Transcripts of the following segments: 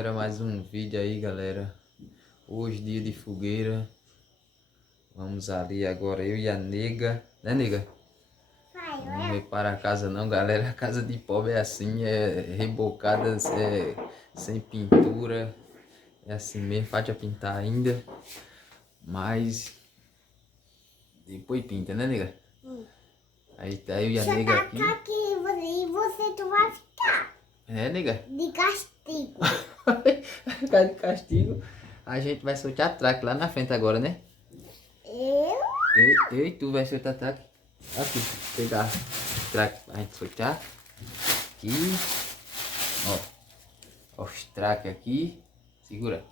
galera, mais um vídeo aí, galera. Hoje, dia de fogueira. Vamos ali agora, eu e a nega. Né, nega? Não vem para a casa não, galera. A casa de pobre é assim, é rebocada, é sem pintura. É assim mesmo, falta pintar ainda. Mas depois pinta, né, nega? Aí tá eu e a nega aqui. E você tu vai ficar. É, nega? De castigo. Ficar de castigo. A gente vai soltar traque lá na frente agora, né? Eu e tu vai soltar traque. Aqui, pegar traque pra gente soltar. Aqui. Ó. Os traques aqui. Segura.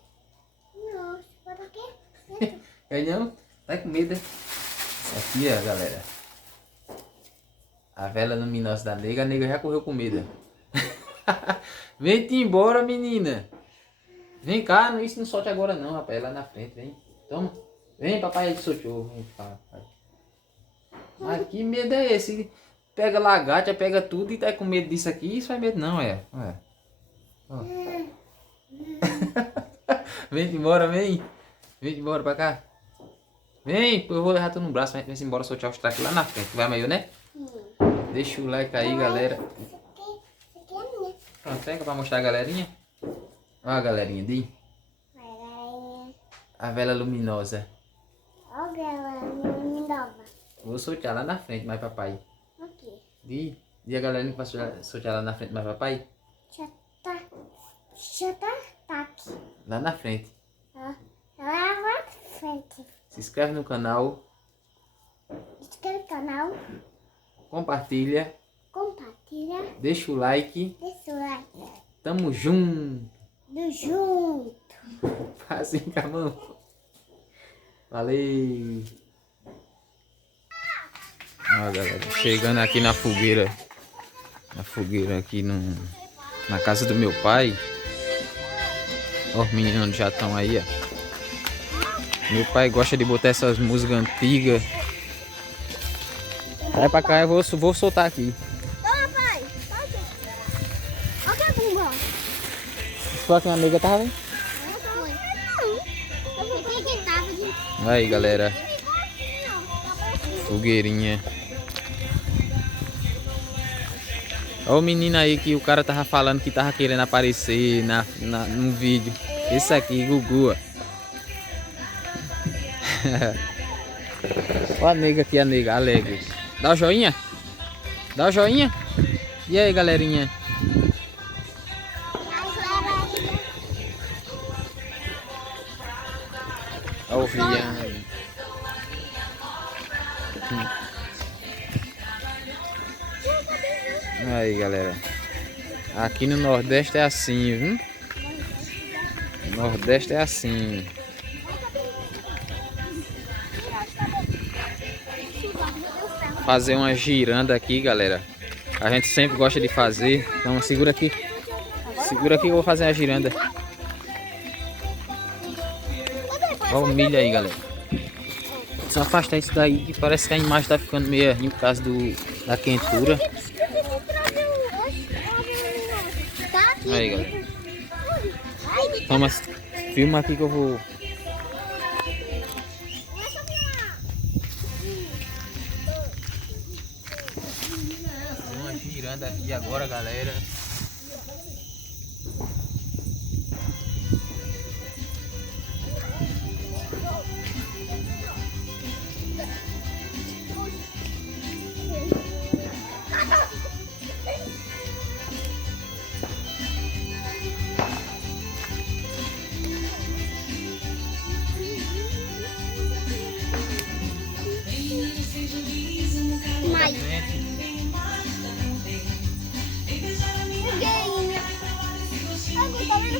Não, para quê? É não? Tá com medo, né? Aqui, ó, galera. A vela luminosa da nega. A nega já correu com medo. Vem-te embora, menina. Vem cá, isso não solte agora não, rapaz. É lá na frente, vem. Toma. Vem, papai, ele soltou. Vem, papai. Mas que medo é esse? Pega lagarta, pega tudo e tá com medo disso aqui. Isso faz medo não, é. Ó. Vem embora, vem. Vem embora pra cá. Vem, eu vou levar tu no braço. Vem embora soltar os traques lá na frente. Vai amanhã, né? Deixa o like aí, galera. Isso aqui é minha. Pronto, pega pra mostrar a galerinha. Ó a galerinha, di. A vela luminosa. Ó, galerinha nova. Vou soltar lá na frente, mais papai. Aqui. Di a galerinha que vai soltar lá na frente, mais papai. Tá aqui. Lá na frente. Ó, lá na frente. Se inscreve no canal. Inscreve no canal. Compartilha. Compartilha. Deixa o like. Deixa o like. Tamo junto. Junto. Faz assim com a mão. Valeu. Ó, galera, chegando aqui na fogueira. Na fogueira aqui na casa do meu pai. Ó, os meninos já estão aí, ó. Meu pai gosta de botar essas músicas antigas. Vai pra cá, eu vou soltar aqui. Toma, pai. Olha que bumba. Só que a nega tava, hein? Aí, galera. Fogueirinha. Olha o menino aí que o cara tava falando que tava querendo aparecer no vídeo. Esse aqui, Gugu. Olha a nega aqui, a nega, alegre. Dá o joinha? Dá o joinha? E aí, galerinha? Olha o Rian. Aí, galera. Aqui no Nordeste é assim, viu? Nordeste é assim. Fazer uma giranda aqui, galera. A gente sempre gosta de fazer. Então segura aqui. Segura aqui que eu vou fazer a giranda. Olha o milho aí, galera. Só afastar isso daí que parece que a imagem tá ficando meio ruim por causa da quentura. Aí, galera. Toma, filma aqui que eu vou. Uma giranda aqui agora, galera.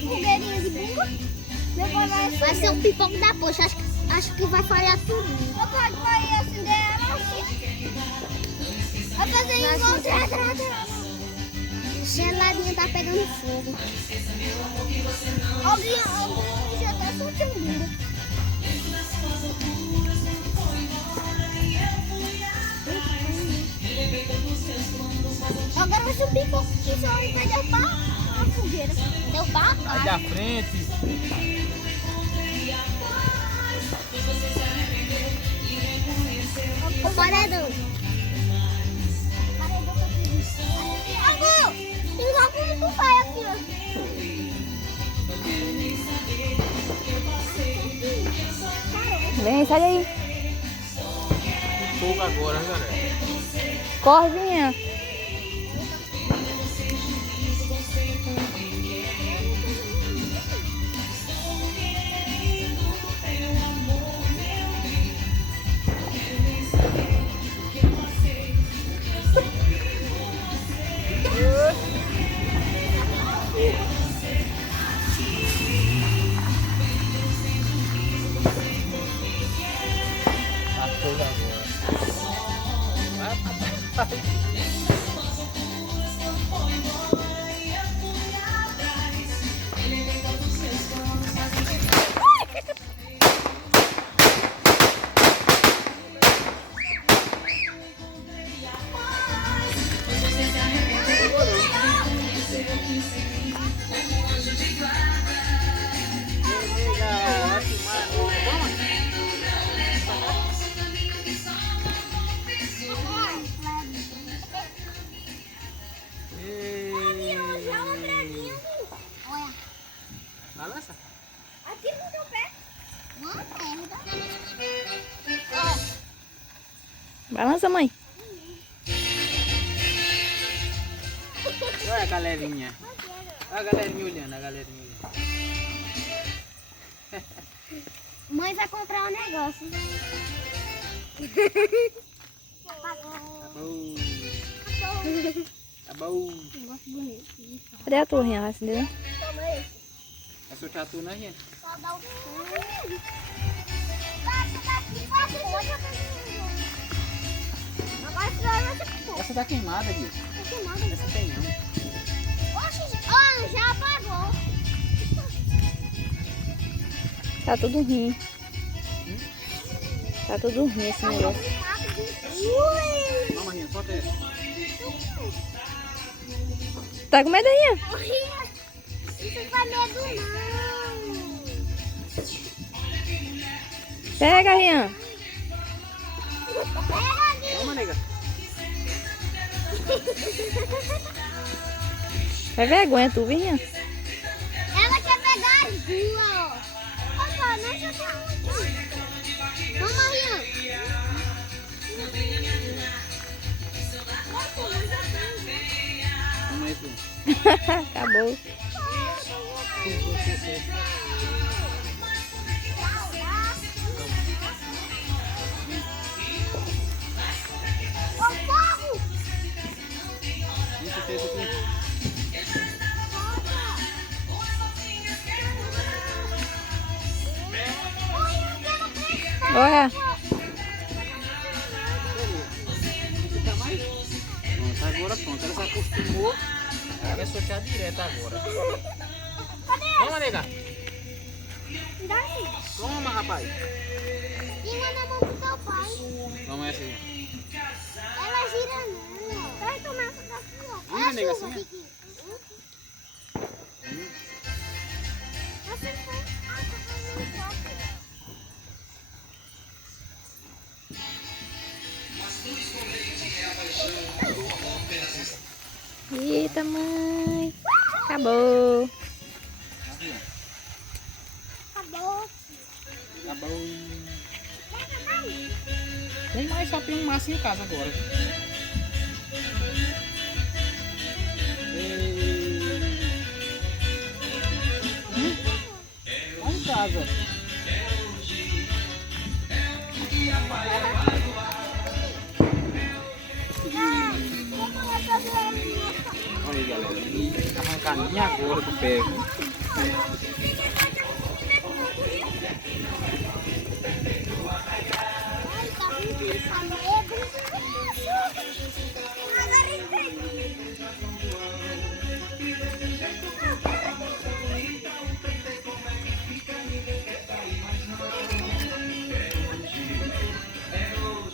Fogueirinha de bumba. Vai ser um pipoco da poxa. Acho que vai falhar tudo. Papai vai acender ela assim. Vai fazer igual. Geladinha tá pegando fogo. Alguém já tá soltando. Agora vai ser um pipoco que só vai dar pau. uma fogueira. Deu bacana. Aqui à frente. O paredão. Amor, tem algum que vai aqui, ó. Vem, sai daí. Fogo agora, galera. Corzinha. Tá fogo agora. Balança. Aqui no teu pé. Uma merda. Balança, mãe. Olha a galerinha. Olha a galerinha olhando, a galerinha olhando. Mãe vai comprar um negócio. Tá bom. Tá bom. Negócio bonito. Cadê a torrinha? Ela acendeu? Toma esse. É seu tatu, né, gente? Só dá o passa daqui, passa agora você vai mais aqui. Essa tá queimada, Gui. Tá queimado. Essa tem não. Oxi, já apagou. Tá tudo ruim. Tá tudo ruim esse negócio. Ui! Vamos, Rinha, solta essa. Tá com medo aí? Isso não faz medo, não. Pega, Rian. Pega aqui. Toma, nega. É vergonha tu, viu, Rian? Ela quer pegar as duas, ó. Opa, não já tá muito. Vamos, Rian. Toma esse. Acabou. Ô, fogo! Isso, esse aqui. Olha. Fica mais? Pronto, agora pronto. Ela se acostumou. Ela vai soltar direto agora. Toma, nega. Dá aí. Toma, rapaz. E manda a mão pro teu pai. Toma essa aí. Ela gira não. Vai tomar essa daqui, ó. Vira, É a nega, chuva, assim, Kiki. Você foi. Ah, tá fazendo foto. Eita, mãe. Acabou. Acabou. Tá bom. Pega mais. Tem mais, só tem um maço em casa agora. Tá em casa. Olha aí, galera. Arrancar a minha agora do pé.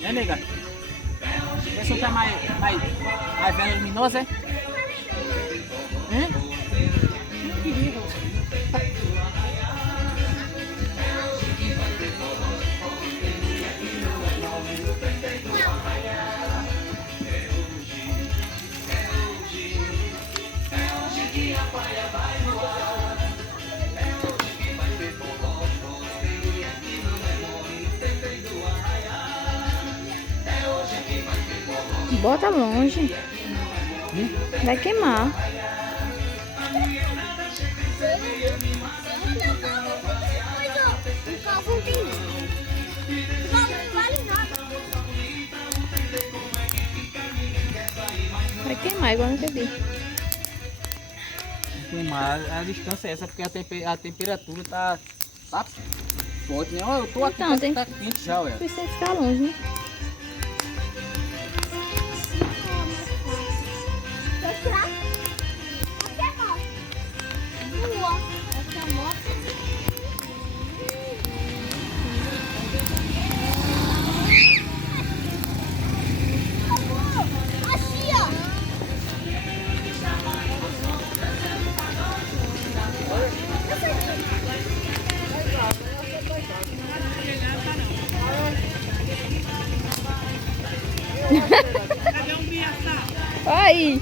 Né, nega? Essa tá mais velha luminosa, é? Hã? Bota longe. Vai queimar. O carro não tem nada. O carro não vale nada. Vai queimar igual no TV. Queimar, a distância é essa, porque a temperatura tá forte, né? Olha, eu tô aqui, Então, tem- tá quente já, olha. Precisa ficar longe, né? Quer tirar? Aqui é moto. Boa. Essa é a moto. Aqui, ó. Aí!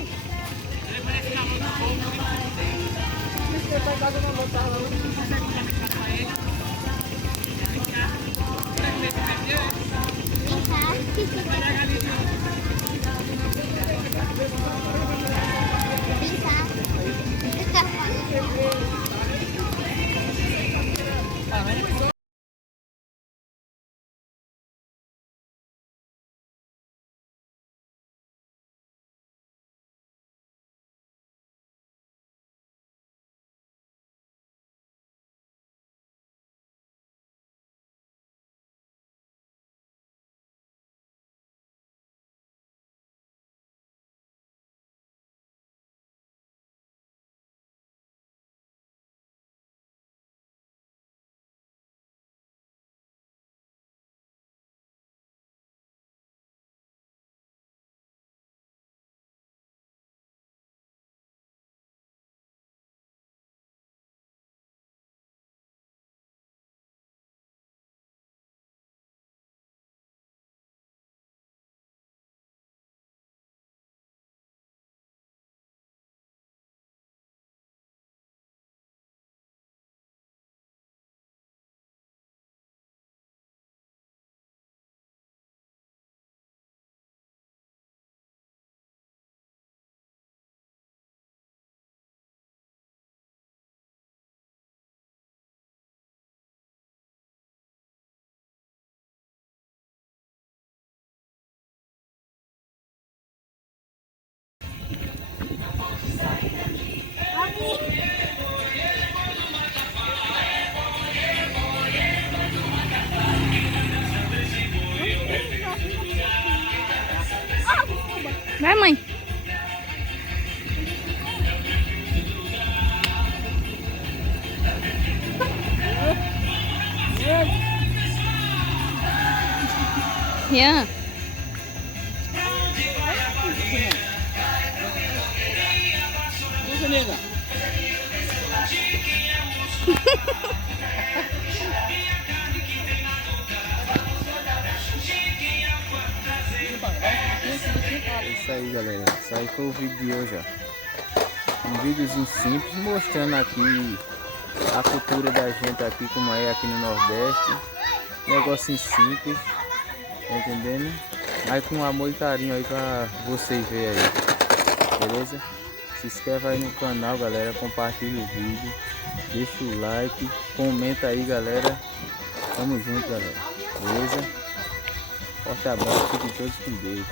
Vai, mãe. Rian. Usa, nega. É isso aí, galera. Isso aí foi o vídeo de hoje, ó. Um videozinho simples mostrando aqui a cultura da gente aqui, como é aqui no Nordeste. Negocinho simples, tá entendendo? Aí com amor e carinho aí pra vocês verem aí, beleza? Se inscreve aí no canal, galera, compartilha o vídeo, deixa o like, comenta aí, galera. Tamo junto, galera, beleza? Forte abraço, fiquem todos com Deus.